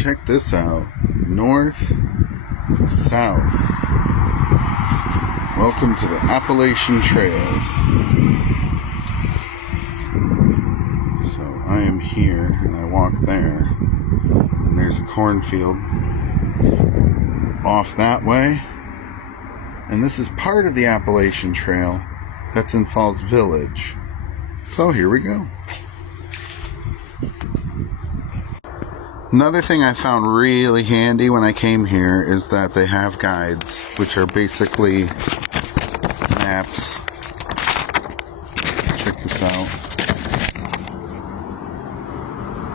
Check this out. North, south. Welcome to the Appalachian Trails. So I am here and I walk there, and there's a cornfield off that way. And this is part of the Appalachian Trail that's in Falls Village. So here we go. Another thing I found really handy when I came here is that they have guides, which are basically maps. Check this out.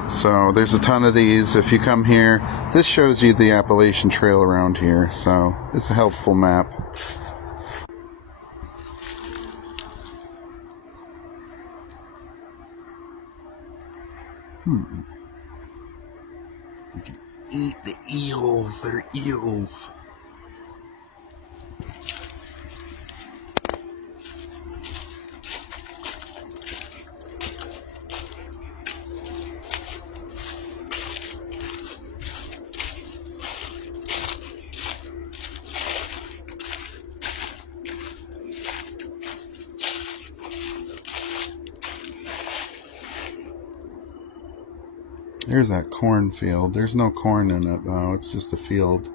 So there's a ton of these. If you come here, this shows you the Appalachian Trail around here, so it's a helpful map. You can eat the eels. They're eels. There's that cornfield. There's no corn in it, though. It's just a field.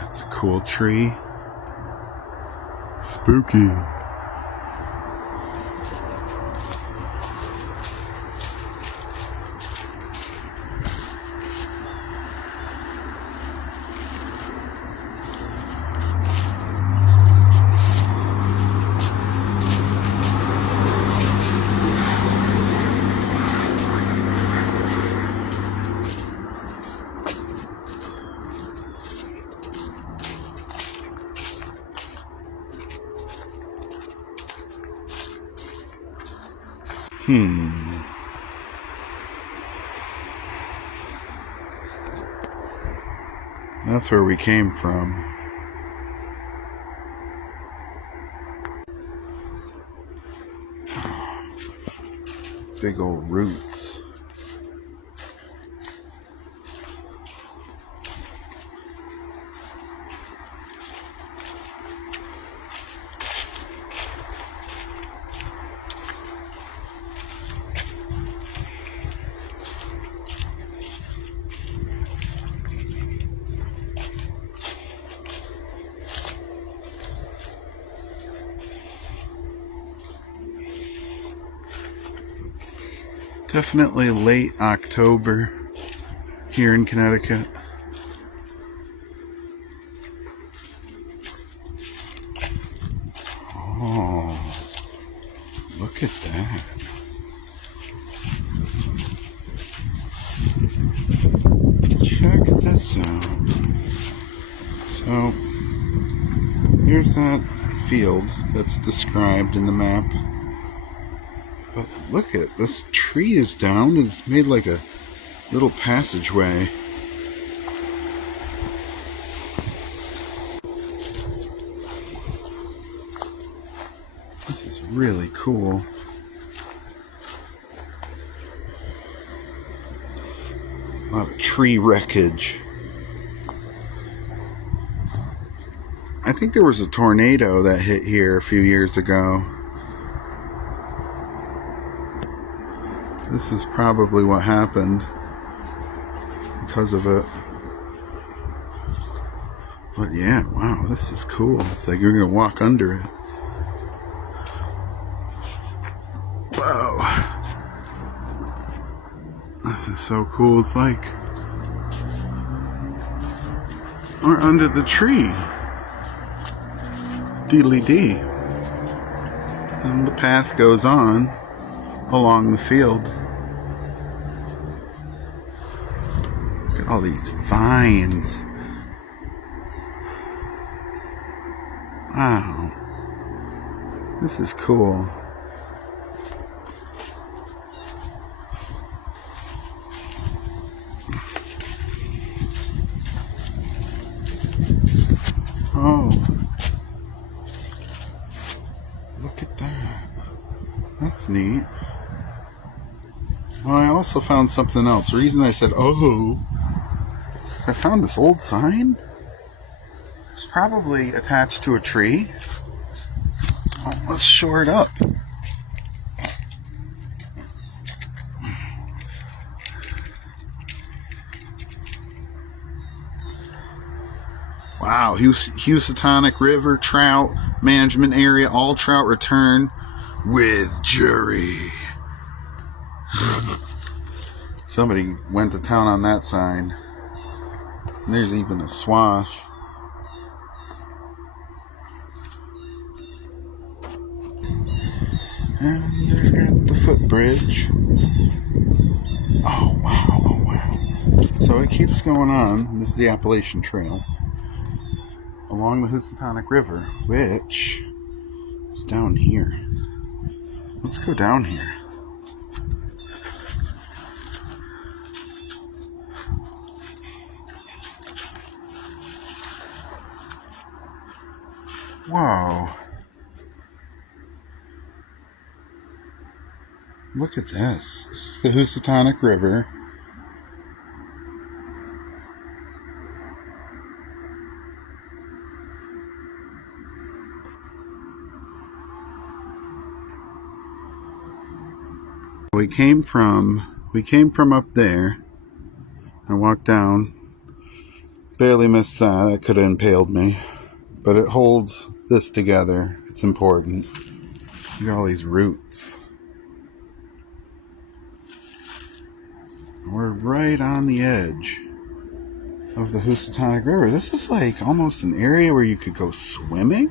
That's a cool tree. Spooky. That's where we came from. Big old roots. Definitely late October here in Connecticut. Oh, look at that. Check this out. So, here's that field that's described in the map. But look at this tree is down and it's made like a little passageway. This is really cool. A lot of tree wreckage. I think there was a tornado that hit here a few years ago. This is probably what happened because of it. But yeah, wow, this is cool. It's like you're gonna walk under it. Whoa. This is so cool. It's like we're under the tree. Deedly-dee. And the path goes on along the field. Look at all these vines. Wow. This is cool. Oh, look at that. That's neat. Well, I also found something else. The reason I said, oh, is I found this old sign. It's probably attached to a tree. Oh, let's shore it up. Wow, Housatonic River Trout Management Area, all trout return with jury. Somebody went to town on that sign. And there's even a swash. And they're at the footbridge. Oh wow, oh wow. So it keeps going on. This is the Appalachian Trail along the Housatonic River, which is down here. Let's go down here. Whoa. Look at this. This is the Housatonic River. We came from up there and walked down. Barely missed that. That could have impaled me. But it holds this together. It's important. Look at all these roots. We're right on the edge of the Housatonic River. This is like almost an area where you could go swimming.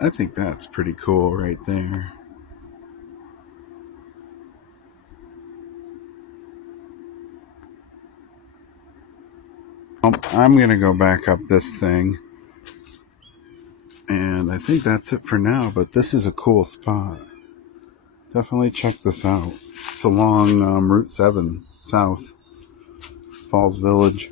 I think that's pretty cool right there. I'm going to go back up this thing. And I think that's it for now, but this is a cool spot. Definitely check this out. It's along Route 7 south, Falls Village.